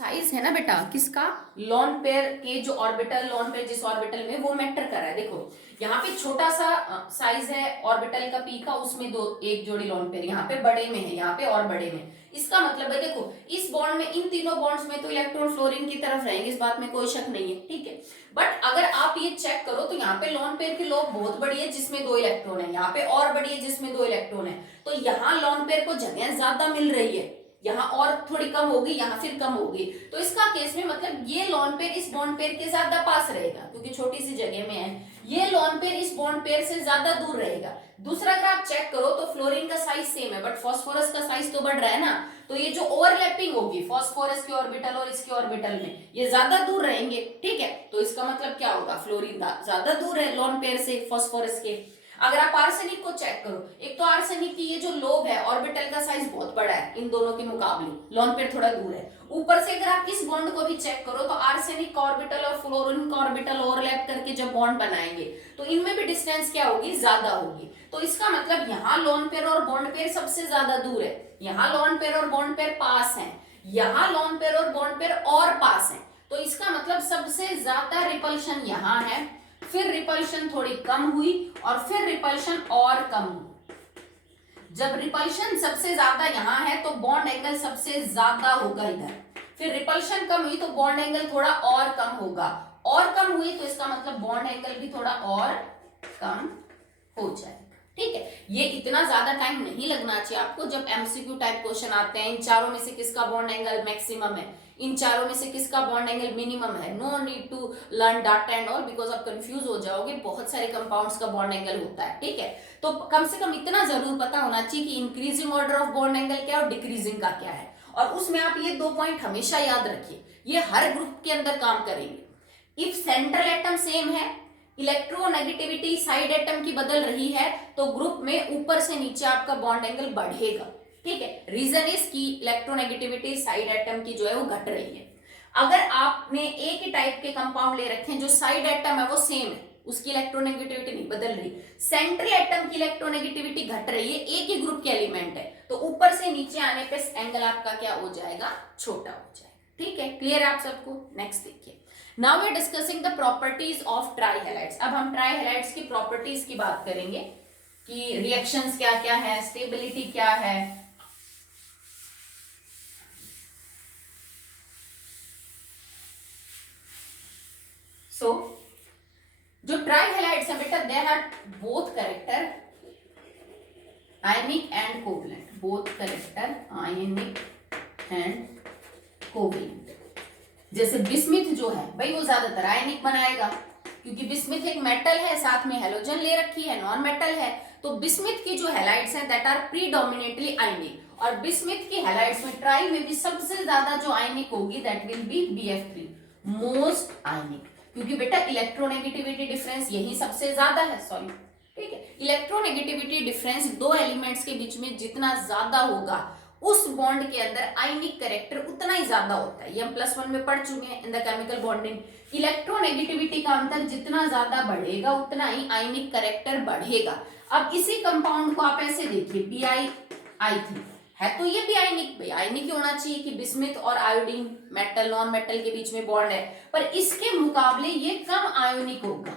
Size है ना बेटा किसका, लोन पेयर के जो ऑर्बिटल, लोन पेयर जिस ऑर्बिटल में वो मैटर कर रहा है। देखो यहाँ पे छोटा सा साइज है ऑर्बिटल का पी का, उसमें एक जोड़ी लोन पेयर, यहाँ पे बड़े में है, यहाँ पे और बड़े में। इसका मतलब है देखो इस बॉन्ड में, इन तीनों बॉन्ड्स में तो इलेक्ट्रॉन फ्लोरीन की तरफ रहेंगे, इस बात में कोई शक नहीं है, ठीक है। बट अगर आप ये चेक करो तो यहाँ पे लोन पेयर की लोब बहुत बड़ी है जिसमें 2 इलेक्ट्रॉन है, यहाँ पे और बड़ी है जिसमें 2 इलेक्ट्रॉन है, तो यहाँ लोन पेयर को जगह ज्यादा मिल रही है, यहाँ और थोड़ी कम होगी, यहाँ फिर कम होगी। तो इसका केस में मतलब ये लोन पेयर इस बॉन्ड पेयर के ज्यादा पास रहेगा क्योंकि छोटी सी जगह में है, ये लोन पेयर इस बॉन्ड पेयर से ज्यादा दूर रहेगा। दूसरा अगर आप चेक करो तो फ्लोरीन का साइज सेम है बट फास्फोरस का साइज तो बढ़ रहा है ना, तो ये जो ओवरलैपिंग होगी फास्फोरस के ऑर्बिटल और इसके ऑर्बिटल में, ये ज्यादा दूर रहेंगे, ठीक है। तो इसका मतलब क्या होगा, फ्लोरीन ज्यादा दूर है लोन पेयर से फास्फोरस के। अगर आप आर्सेनिक को चेक करो, एक तो आर्सेनिक की ये जो लोब है ऑर्बिटल का साइज बहुत बड़ा है इन दोनों के मुकाबले, लोन पेयर थोड़ा दूर है। ऊपर से अगर आप इस बॉन्ड को भी चेक करो तो आर्सेनिक का ऑर्बिटल और फ्लोरीन का ऑर्बिटल ओवरलैप करके जब बॉन्ड बनाएंगे तो इनमें भी डिस्टेंस क्या होगी, ज्यादा होगी। तो इसका मतलब यहाँ लोन पेयर और बॉन्ड पेयर सबसे ज्यादा दूर है, यहाँ लोन पेयर और बॉन्ड पेयर पास है, यहाँ लोन पेयर और बॉन्ड पेयर और पास है। तो इसका मतलब सबसे ज्यादा रिपल्शन यहाँ है, फिर रिपल्शन थोड़ी कम हुई और फिर रिपल्शन और कम हुई। जब रिपल्शन सबसे ज्यादा यहाँ है तो बॉन्ड एंगल सबसे ज्यादा होगा इधर, फिर रिपल्शन कम हुई तो बॉन्ड एंगल थोड़ा और कम होगा, और कम हुई तो इसका मतलब बॉन्ड एंगल भी थोड़ा और कम हो जाएगा, ठीक है। ये इतना ज्यादा टाइम नहीं लगना चाहिए आपको जब एमसीक्यू टाइप क्वेश्चन आते हैं, इन चारों में से किसका बॉन्ड एंगल मैक्सिमम है, इन चारों में से किसका बॉन्ड एंगल मिनिमम है। No need to learn data and all because आप कंफ्यूज हो जाओगे, बहुत सारे कंपाउंड्स का बॉन्ड एंगल होता है, ठीक है। तो कम से कम इतना जरूर पता होना चाहिए कि increasing order of bond angle क्या है और डिक्रीजिंग का क्या है, और उसमें आप ये 2 पॉइंट हमेशा याद रखिए, ये हर ग्रुप के अंदर काम करेंगे। इफ सेंट्रल एटम सेम है, इलेक्ट्रोनेगेटिविटी साइड एटम की बदल रही है, तो ग्रुप में ऊपर से नीचे आपका बॉन्ड एंगल बढ़ेगा, ठीक है। रीजन इज की इलेक्ट्रोनेगेटिविटी साइड एटम की जो है वो घट रही है। अगर आपने एक ही टाइप के कंपाउंड ले रखे हैं जो साइड एटम है वो सेम है, उसकी इलेक्ट्रोनेगेटिविटी नहीं बदल रही, सेंट्रल एटम की इलेक्ट्रोनेगेटिविटी घट रही है, एक ही ग्रुप के एलिमेंट है, तो ऊपर से नीचे आने पे एंगल आपका क्या हो जाएगा, छोटा हो जाएगा, ठीक है। क्लियर है आप सबको। नेक्स्ट देखिए, now we are discussing the properties of trihalides. अब हम ट्राईहैलाइड्स की प्रॉपर्टीज की बात करेंगे कि रिएक्शंस क्या क्या है, स्टेबिलिटी क्या है। सो जो ट्राईहैलाइड्स है बेटा, they have both character ionic and covalent, both character ionic and covalent. जैसे बिस्मिथ जो है भाई वो ज्यादातर आयनिक बनाएगा क्योंकि बिस्मिथ एक मेटल है, साथ में हेलोजन ले रखी है, नॉन मेटल है, तो बिस्मिथ की जो हैलाइड्स हैं दैट आर प्रीडोमिनेटली आयनिक, और बिस्मिथ की हैलाइड्स में ट्राई में भी सबसे ज्यादा जो आयनिक होगी that will be BF3, most ionic, क्योंकि बेटा इलेक्ट्रोनेगेटिविटी डिफरेंस यही सबसे ज्यादा है, सॉरी, ठीक है। इलेक्ट्रोनेगेटिविटी डिफरेंस दो एलिमेंट्स के बीच में जितना ज्यादा होगा उस बॉन्ड के अंदर आयनिक कैरेक्टर उतना ही ज्यादा होता है, ये हम +1 में पढ़ चुके हैं in the chemical bonding. Electronegativity का अंतर जितना ज्यादा बढ़ेगा उतना ही आयनिक कैरेक्टर बढ़ेगा। अब इसी कंपाउंड को आप ऐसे देखिए, BiI3 है तो ये भी आयनिक, भाई आयनिक ही होना चाहिए कि बिस्मिथ और आयोडीन मेटल नॉन मेटल के बीच में बॉन्ड है, पर इसके मुकाबले ये कम आयोनिक होगा,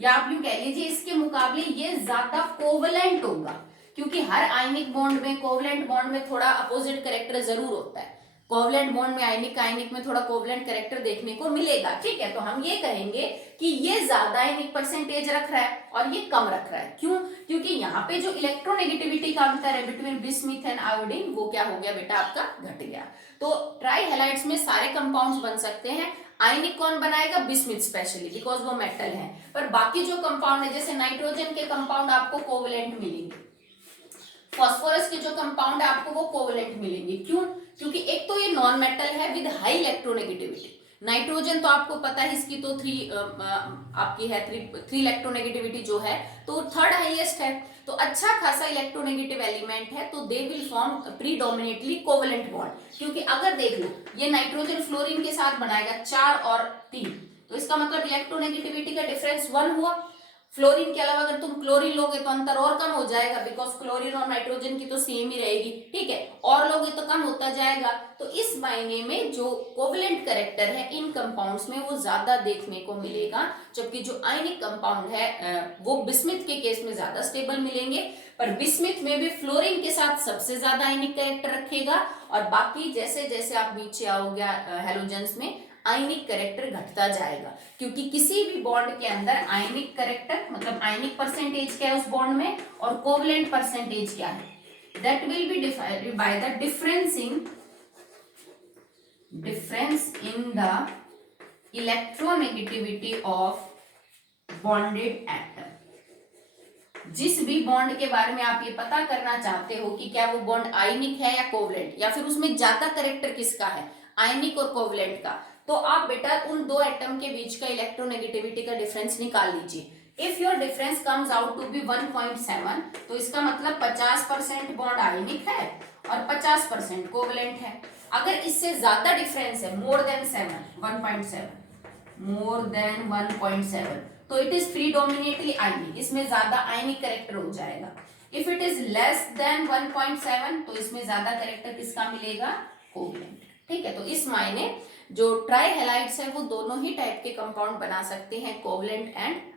या आप यूं कह लीजिए इसके मुकाबले ये ज्यादा कोवलेंट होगा, क्योंकि हर आयनिक बॉन्ड में कोवलेंट बॉन्ड में थोड़ा अपोजिट कैरेक्टर जरूर होता है। कोवलेंट बॉन्ड में आयनिक में थोड़ा कोवलेंट कैरेक्टर देखने को मिलेगा, ठीक है। तो हम ये कहेंगे कि ये ज्यादा आयनिक परसेंटेज रख रहा है और ये कम रख रहा है, क्यों? क्योंकि यहाँ पे जो इलेक्ट्रोनेगेटिविटी का अंतर है बिटवीन बिस्मिथ एंड आयोडीन वो क्या हो गया बेटा, आपका घट गया। तो ट्राईहैलाइड्स में सारे कंपाउंड्स बन सकते हैं, आयनिक कौन बनाएगा, बिस्मिथ स्पेशली बिकॉज वो मेटल है, पर बाकी जो कंपाउंड है जैसे नाइट्रोजन के कंपाउंड आपको कोवलेंट मिलेंगे, फास्फोरस के जो कंपाउंड है आपको वो कोवलेंट मिलेंगे, क्यों? क्योंकि एक तो ये नॉन मेटल है विद हाई इलेक्ट्रोनेगेटिविटी, नाइट्रोजन तो आपको पता है इसकी तो आपकी है 3 इलेक्ट्रोनेगेटिविटी जो है तो थर्ड हाईएस्ट है, तो अच्छा खासा इलेक्ट्रोनेगेटिव एलिमेंट है, तो they will form predominantly covalent bond. क्योंकि अगर देख लो ये नाइट्रोजन फ्लोरीन के साथ बनाएगा 4 और 3, तो इसका मतलब इलेक्ट्रोनेगेटिविटी का डिफरेंस 1 हुआ, फ्लोरीन के अलावा अगर तुम क्लोरीन लोगे तो अंतर और कम हो जाएगा, बिकॉज क्लोरीन और नाइट्रोजन की तो सेम ही रहेगी, ठीक है, और लोगे तो कम होता जाएगा। तो इस मायने में जो कोवलेंट कैरेक्टर है इन कंपाउंड्स में वो ज्यादा देखने को मिलेगा, जबकि जो आयनिक कंपाउंड है वो बिस्मिथ के केस में ज्यादा स्टेबल मिलेंगे। पर बिस्मिथ में भी फ्लोरीन के साथ सबसे ज्यादा आयनिक कैरेक्टर रखेगा, और बाकी जैसे जैसे आप नीचे आओगे हेलोजेंस में आयनिक कैरेक्टर घटता जाएगा, क्योंकि किसी भी बॉन्ड के अंदर आयनिक कैरेक्टर मतलब आयनिक परसेंटेज क्या है उस बॉन्ड में, और कोवलेंट परसेंटेज क्या है, that will be defined by the difference in the electronegativity of bonded atom. जिस भी बॉन्ड के बारे में आप ये पता करना चाहते हो कि क्या वो बॉन्ड आयनिक है या कोवलेंट, या फिर उसमें ज्यादा कैरेक्टर किसका है, आयनिक और कोवलेंट का, तो आप बेटा उन दो एटम के बीच का इलेक्ट्रोनेगेटिविटी का डिफरेंस निकाल लीजिए। If your difference comes out to be 1.7, तो इसका मतलब 50% बॉन्ड आयनिक है और 50% कोवलेंट है। अगर इससे ज्यादा डिफरेंस है, मोर देन 1.7, तो इट इज प्रीडोमिनेटली आयनिक, इसमें ज्यादा आयनिक कैरेक्टर हो जाएगा। If it is less than 1.7, तो इसमें ज्यादा कैरेक्टर किसका मिलेगा, कोवलेंट, ठीक है। तो इस मायने जो ट्राई हैलाइड्स है वो दोनों ही टाइप के कंपाउंड बना सकते हैं, कोवलेंट एंड आयनिक,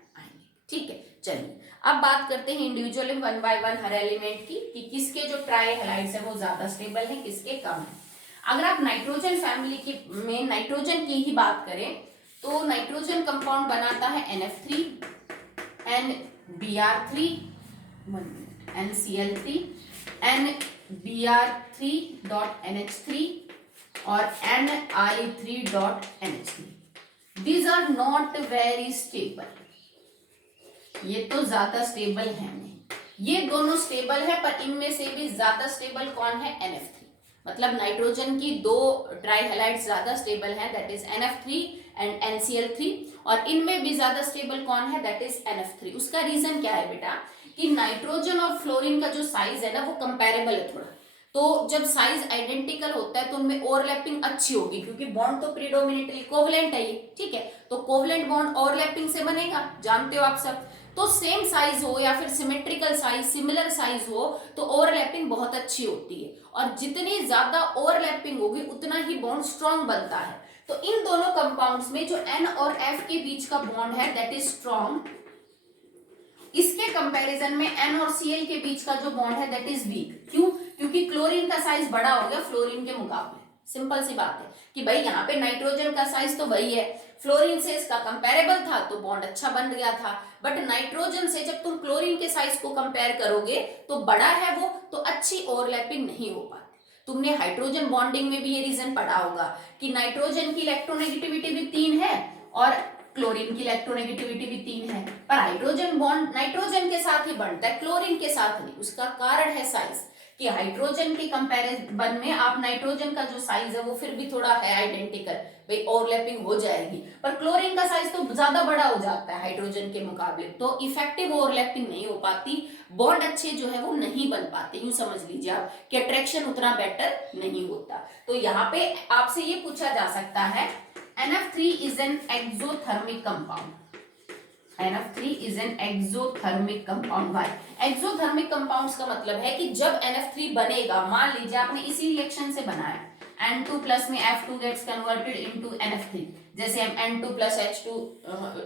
ठीक है। चलिए अब बात करते हैं individually one by one her element की, कि किसके जो ट्राई हैलाइड्स है वो ज्यादा स्टेबल है, किसके कम है। अगर आप नाइट्रोजन फैमिली की में नाइट्रोजन की ही बात करें, तो नाइट्रोजन कंपाउंड बनाता है NF3, NBr3, NCl3, NBr3.NH3 और Ni3.NH3। These are not very stable, ये तो ज्यादा स्टेबल है नहीं, ये दोनों स्टेबल है, पर इनमें से भी ज्यादा स्टेबल कौन है, NF3। मतलब नाइट्रोजन की दो ट्राई हैलाइड्स ज्यादा स्टेबल है, that is NF3 and NCl3, और इनमें भी ज्यादा स्टेबल कौन है, दैट इज NF3। उसका रीजन क्या है बेटा, कि नाइट्रोजन और फ्लोरीन का जो साइज है ना वो कंपेरेबल है थोड़ा, तो जब साइज आइडेंटिकल होता है तो उनमें ओवरलैपिंग अच्छी होगी, क्योंकि बॉन्ड तो प्रीडोमिनेटली कोवलेंट है ये, ठीक है, तो कोवलेंट बॉन्ड ओवरलैपिंग से बनेगा, जानते हो आप सब। तो सेम साइज हो या फिर सिमेट्रिकल साइज, सिमिलर साइज हो, तो ओवरलैपिंग बहुत अच्छी होती है, और जितनी ज्यादा ओवरलैपिंग होगी उतना ही बॉन्ड स्ट्रॉन्ग बनता है। तो इन दोनों कंपाउंड्स में जो N और F के बीच का बॉन्ड है दैट इज स्ट्रॉन्ग, इसके कंपैरिजन में N और Cl के बीच का जो बॉन्ड है दैट इज वीक। क्यों, क्योंकि क्लोरीन का साइज बड़ा हो गया फ्लोरीन के मुकाबले। सिंपल सी बात है कि भाई यहाँ पे नाइट्रोजन का साइज तो वही है, फ्लोरीन से इसका कंपेरेबल था तो बॉन्ड अच्छा बन गया था, बट नाइट्रोजन से जब तुम क्लोरीन के साइज को कंपेयर करोगे तो बड़ा है वो, तो अच्छी ओवरलैपिंग नहीं हो पाती। तुमने हाइड्रोजन बॉन्डिंग में भी ये रीजन पढ़ा होगा कि नाइट्रोजन की इलेक्ट्रोनेगेटिविटी भी 3 है और क्लोरीन की इलेक्ट्रोनेगेटिविटी भी 3 है, पर हाइड्रोजन बॉन्ड नाइट्रोजन के साथ ही बनता है, क्लोरीन के साथ नहीं। उसका कारण है साइज, कि हाइड्रोजन के कंपैरिजन में आप नाइट्रोजन का जो साइज है वो फिर भी थोड़ा है आइडेंटिकल, भाई ओवरलैपिंग हो जाएगी, पर क्लोरीन का साइज तो ज्यादा बड़ा हो जाता है हाइड्रोजन के मुकाबले, तो इफेक्टिव ओवरलैपिंग नहीं हो पाती, बॉन्ड अच्छे जो है वो नहीं बन पाते। यूं समझ लीजिए आप कि अट्रैक्शन उतना बेटर नहीं होता। तो यहाँ पे आपसे ये पूछा जा सकता है, NF3 is an exothermic compound. NF3 is an exothermic compound. Why? Exothermic compounds का मतलब है कि जब NF3 बनेगा, मान लीजिए आपने इसी रिएक्शन से बनाया, N2 प्लस में F2 gets converted into NF3, जैसे हम N2 प्लस H2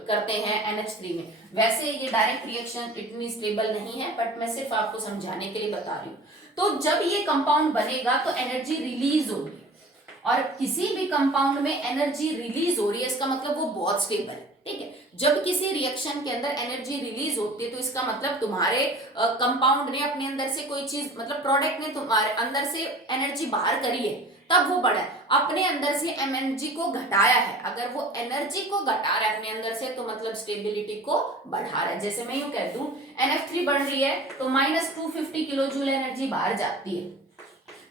करते हैं NH3 में, वैसे ये डायरेक्ट रिएक्शन इतनी स्टेबल नहीं है, बट मैं सिर्फ आपको समझाने के लिए बता रही हूँ। तो जब ये कंपाउंड बनेगा तो एनर्जी रिलीज होगी, और किसी भी कंपाउंड में एनर्जी रिलीज हो रही है इसका मतलब वो बहुत स्टेबल है, ठीक है। जब किसी रिएक्शन के अंदर एनर्जी रिलीज होती है तो इसका मतलब तुम्हारे कंपाउंड ने अपने अंदर से कोई चीज, मतलब प्रोडक्ट ने तुम्हारे अंदर से एनर्जी बाहर करी है, तब वो बढ़ा है। अपने अंदर से एनर्जी को घटाया है, अगर वो एनर्जी को घटा रहा है अपने अंदर से तो मतलब स्टेबिलिटी को बढ़ा रहा है। जैसे मैं यूं कह दूं NF3 बढ़ रही है तो -250 किलो जूल एनर्जी बाहर जाती है,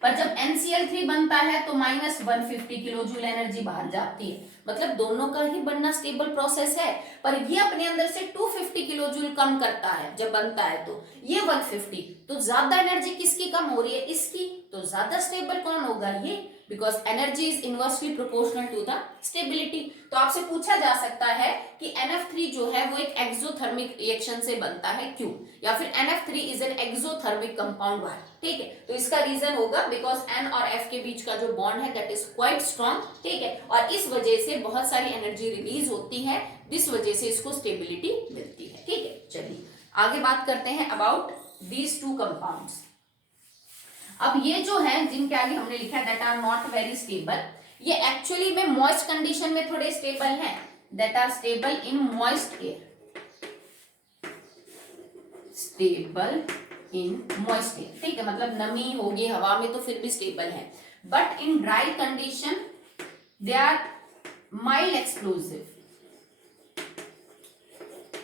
पर जब NCl3 बनता है तो -150 किलो जूल एनर्जी बाहर जाती है। मतलब दोनों का ही बनना स्टेबल प्रोसेस है, पर ये अपने अंदर से 250 किलो जूल कम करता है जब बनता है, तो ये 150, तो ज्यादा एनर्जी किसकी कम हो रही है, इसकी, तो ज्यादा स्टेबल कौन होगा, ये। Because energy is inversely proportional to the stability. तो आपसे पूछा जा सकता है कि NF3 जो है वो एक एक्सोथर्मिक रिएक्शन से बनता है, क्यों? या फिर NF3 is an exothermic compound, why? ठीक है, तो इसका रीजन होगा बिकॉज N और F के बीच का जो बॉन्ड है दैट इज क्वाइट स्ट्रॉन्ग, ठीक है, और इस वजह से बहुत सारी एनर्जी रिलीज होती है, जिस वजह से इसको स्टेबिलिटी मिलती है। ठीक है, चलिए आगे बात करते हैं अबाउट दीज टू कंपाउंड्स। अब ये जो है जिनके आगे हमने लिखा है that are not very stable, ये एक्चुअली में मॉइस्ट कंडीशन में थोड़े स्टेबल हैं, that are stable in moist air, stable in moist air, ठीक है, मतलब नमी होगी हवा में तो फिर भी स्टेबल है, but in dry condition they are mild explosive,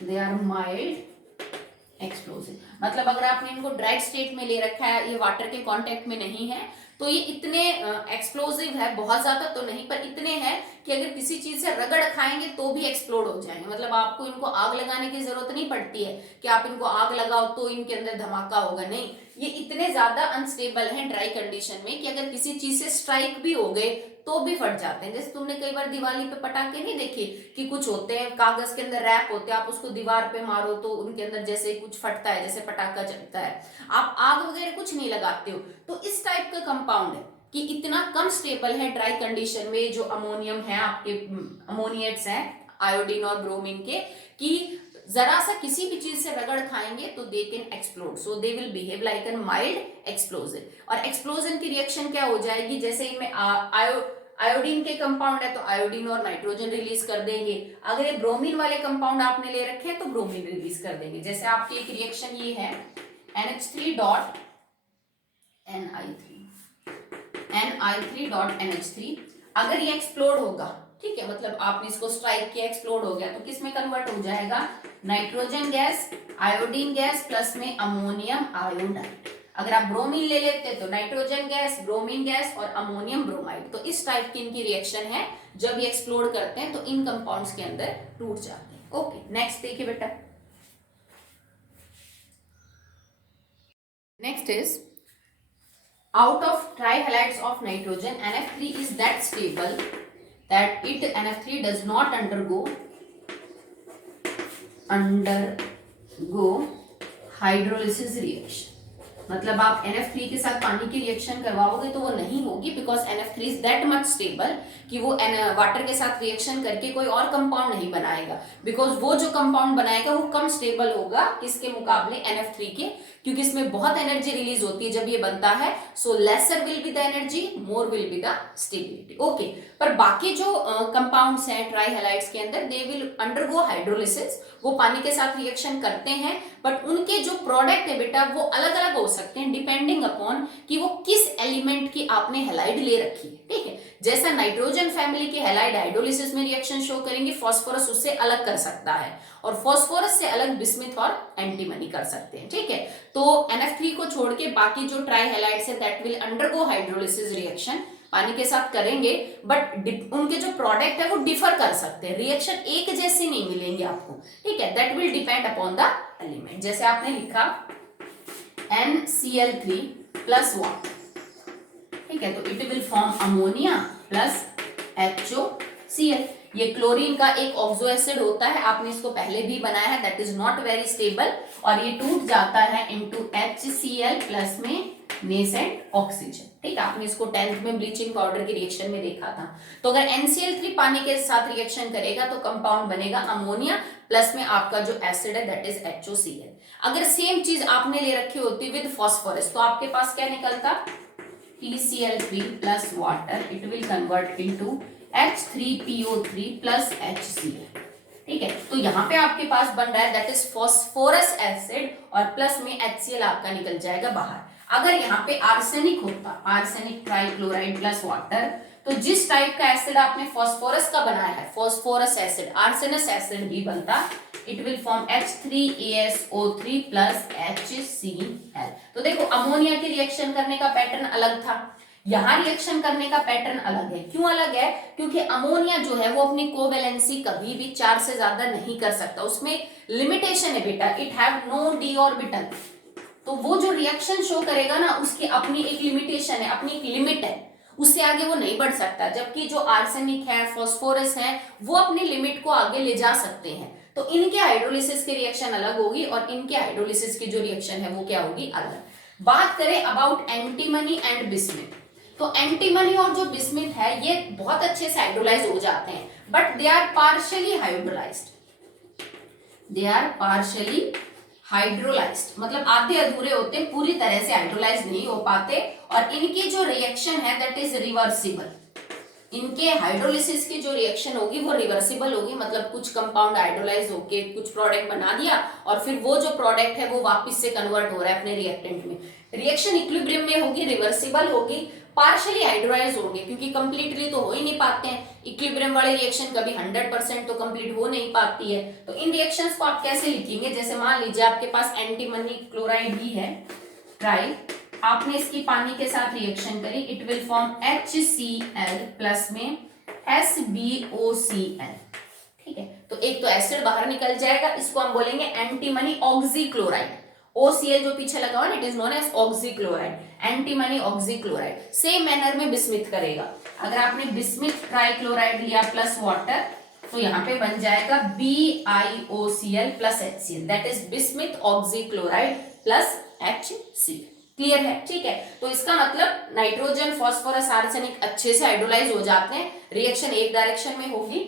they are mild explosive. मतलब अगर आपने इनको ड्राई स्टेट में ले रखा है, ये वाटर के कांटेक्ट में नहीं है, तो ये इतने एक्सप्लोसिव है, बहुत ज्यादा तो नहीं पर इतने हैं कि अगर किसी चीज से रगड़ खाएंगे तो भी एक्सप्लोड हो जाएंगे। मतलब आपको इनको आग लगाने की जरूरत नहीं पड़ती है कि आप इनको आग लगाओ तो इनके अंदर धमाका होगा, नहीं, ये इतने ज्यादा अनस्टेबल हैं ड्राई कंडीशन में कि अगर किसी चीज से स्ट्राइक भी हो गए तो भी फट जाते हैं। जैसे तुमने कई बार दिवाली पे पटाखे नहीं देखे कि कुछ होते हैं कागज के अंदर रैप होते हैं, आप उसको दीवार पे मारो तो उनके अंदर जैसे कुछ फटता है, जैसे पटाखा चलता है, आप आग वगैरह कुछ नहीं लगाते हो। तो इस टाइप का कंपाउंड है कि इतना कम स्टेबल है ड्राई कंडीशन में, जो अमोनियम है, आपके अमोनिएट्स हैं आयोडीन और ब्रोमीन के, कि जरा सा किसी भी चीज से रगड़ खाएंगे तो they can explode, so they will behave like an mild explosion. और एक्सप्लोजन की रिएक्शन क्या हो जाएगी, जैसे इनमें आयोडीन के कंपाउंड है तो आयोडीन और नाइट्रोजन रिलीज कर देंगे, अगर ये ब्रोमीन वाले कंपाउंड आपने ले रखे हैं तो ब्रोमीन रिलीज कर देंगे। जैसे आपकी एक रिएक्शन ये है NH3 dot Ni3 dot NH3, अगर ये एक्सप्लोड होगा, ठीक है, मतलब आपने इसको स्ट्राइक किया, एक्सप्लोड हो गया, तो किस में कन्वर्ट हो जाएगा, nitrogen gas, iodine gas plus में अमोनियम आयोडाइड। अगर आप ब्रोमीन ले लेते तो नाइट्रोजन गैस, ब्रोमीन गैस और अमोनियम ब्रोमाइड। तो इस टाइप की इनकी रिएक्शन है, जब ये एक्सप्लोड करते हैं तो इन कंपाउंड्स के अंदर टूट जाते हैं। ओके, नेक्स्ट देखिए बेटा, next is out of trihalides of nitrogen, NF3 is that stable that NF3 does not undergo hydrolysis reaction। मतलब आप NF3 के साथ पानी की रिएक्शन करवाओगे तो वो नहीं होगी, because NF3 is that much stable कि वो वाटर के साथ रिएक्शन करके कोई और कंपाउंड नहीं बनाएगा, बिकॉज वो जो कंपाउंड बनाएगा वो कम स्टेबल होगा किसके मुकाबले, NF3 के, क्योंकि इसमें बहुत एनर्जी रिलीज होती है जब ये बनता है। So lesser will be the energy, more will be the stability. Okay, पर बाकी जो कंपाउंड्स हैं ट्राइहैलाइड्स के अंदर, दे विल अंडरगो हाइड्रोलिसिस, वो पानी के साथ रिएक्शन करते हैं, बट उनके जो प्रोडक्ट है बेटा वो अलग अलग हो सकते हैं डिपेंडिंग अपॉन कि वो किस एलिमेंट की आपने हैलाइड ले रखी है। ठीक है, जैसा नाइट्रोजन फैमिली के हैलाइड हाइड्रोलिसिस में रिएक्शन शो करेंगे, फास्फोरस उससे अलग कर सकता है, और फास्फोरस से अलग बिस्मिथ और एंटीमनी कर सकते हैं। ठीक है, तो NF3 को छोड़ के बाकी जो ट्राइहैलाइड्स है that will undergo hydrolysis reaction, पानी के साथ करेंगे, बट उनके जो प्रोडक्ट है वो डिफर कर सकते हैं, रिएक्शन एक जैसे नहीं मिलेंगे आपको। ठीक है, that will depend upon the element. जैसे आपने लिखा NCl3 प्लस वाटर, ठीक है, तो it will form ammonia plus HOCl। ये क्लोरीन का एक ऑक्सो एसिड होता है, आपने इसको पहले भी बनाया है, that is not very stable, और ये टूट जाता है इनटू HCl प्लस में नेसेंट ऑक्सीजन। ठीक है, आपने इसको 10th में ब्लीचिंग पाउडर की रिएक्शन में देखा था। तो अगर NCl3 पानी के साथ रिएक्शन करेगा तो कंपाउंड बनेगा अमोनिया प्लस में आपका जो एसिड है दैट इज HOCl। अगर सेम चीज आपने ले रखी होती विद फास्फोरस तो आपके पास क्या निकलता, TCl3 plus water, it will convert into H3PO3 plus HCl। ठीक है, तो यहाँ पे आपके पास बन रहा है दैट इज फास्फोरस एसिड, और प्लस में HCl आपका निकल जाएगा बाहर। अगर यहाँ पे आर्सेनिक होता, आर्सेनिक ट्राइक्लोराइड प्लस वाटर, तो जिस टाइप का एसिड आपने फास्फोरस का बनाया है, फास्फोरस एसिड, आर्सेनस एसिड भी बनता, it will form H3ASO3 plus HCl। तो देखो अमोनिया की रिएक्शन करने का पैटर्न अलग था, यहां रिएक्शन करने का पैटर्न अलग है। क्यों अलग है, क्योंकि अमोनिया जो है वो अपनी कोवेलेंसी कभी भी 4 से ज्यादा नहीं कर सकता, उसमें लिमिटेशन है बेटा, it have no d orbital. तो वो जो रिएक्शन शो करेगा ना उसकी अपनी एक लिमिटेशन है, अपनी एक लिमिट है, उससे आगे वो नहीं बढ़ सकता, जबकि जो आर्सेनिक है, फास्फोरस है, वो अपनी लिमिट को आगे ले जा सकते हैं। तो इनके हाइड्रोलिसिस की रिएक्शन अलग होगी और इनके हाइड्रोलिसिस की जो रिएक्शन है वो क्या होगी, अलग। बात करें अबाउट एंटीमनी एंड बिस्मिथ, तो एंटीमनी और जो बिस्मिथ है ये बहुत अच्छे से हाइड्रोलाइज हो जाते हैं, but they are partially hydrolysed, they are partially hydrolysed, मतलब आधे अधूरे होते हैं, पूरी तरह से हाइड्रोलाइज नहीं हो पाते। और इनकी जो रिएक्शन है दैट इज रिवर्सिबल, इनके हाइड्रोलिसिस की जो रिएक्शन होगी वो रिवर्सिबल होगी, मतलब कुछ कंपाउंड हाइड्रोलाइज होके कुछ प्रोडक्ट बना दिया और फिर वो जो प्रोडक्ट है वो वापस से कन्वर्ट हो रहा है अपने रिएक्टेंट में। रिएक्शन इक्विलिब्रियम में होगी, रिवर्सिबल होगी, पार्शियली हाइड्रोलाइज होंगे, क्योंकि कंप्लीटली तो हो ही नहीं पाते हैं। इक्विलिब्रियम वाली रिएक्शन कभी 100% तो कंप्लीट हो नहीं पाती है। तो इन रिएक्शंस को आप कैसे लिखेंगे, जैसे मान लीजिए आपके पास एंटीमनी क्लोराइड भी है, ट्राई, आपने इसकी पानी के साथ रिएक्शन करी, it will form HCl plus में SbOCl, ठीक है। तो एक तो एसिड बाहर निकल जाएगा, इसको हम बोलेंगे एंटीमनी ऑक्सीक्लोराइड। OCl जो पीछे लगा हुआ है it is known as oxychloride, antimony oxychloride. Same manner में बिस्मिथ करेगा, अगर आपने बिस्मिथ ट्राइक्लोराइड लिया प्लस वाटर तो यहाँ पे बन जाएगा BiOCl plus HCl, that is bismuth oxychloride plus HCl। Clear है, ठीक है। तो इसका मतलब नाइट्रोजन, फास्फोरस, आर्सेनिक अच्छे से हाइड्रोलाइज हो जाते हैं, रिएक्शन एक डायरेक्शन में होगी।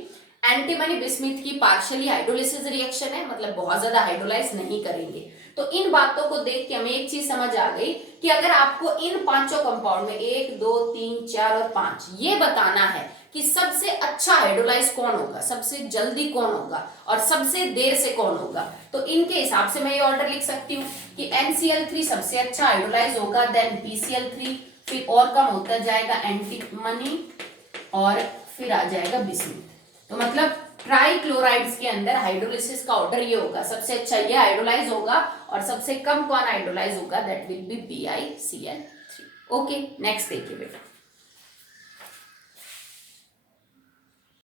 एंटीमनी बिस्मिथ की पार्शियली हाइड्रोलिसिस रिएक्शन है, मतलब बहुत ज्यादा हाइड्रोलाइज नहीं करेंगे। तो इन बातों को देख के हमें एक चीज समझ आ गई कि अगर आपको इन पांचों कंपाउंड में 1, 2, 3, 4 और 5 ये बताना है कि सबसे अच्छा हाइड्रोलाइज कौन होगा, सबसे जल्दी कौन होगा और सबसे देर से कौन होगा, तो इनके हिसाब से मैं ये ऑर्डर लिख सकती हूँ कि NCl3 सबसे अच्छा हाइड्रोलाइज होगा, देन BCl3, फिर और कम होता जाएगा एंटीमनी और फिर आ जाएगा बिस्मिथ। तो मतलब ट्राइक्लोराइड्स के अंदर हाइड्रोलिसिस का ऑर्डर ये होगा, सबसे अच्छा ये हाइड्रोलाइज होगा और सबसे कम कौन हाइड्रोलाइज होगा, that will B BiCl3। Okay, next देखिए बेटा।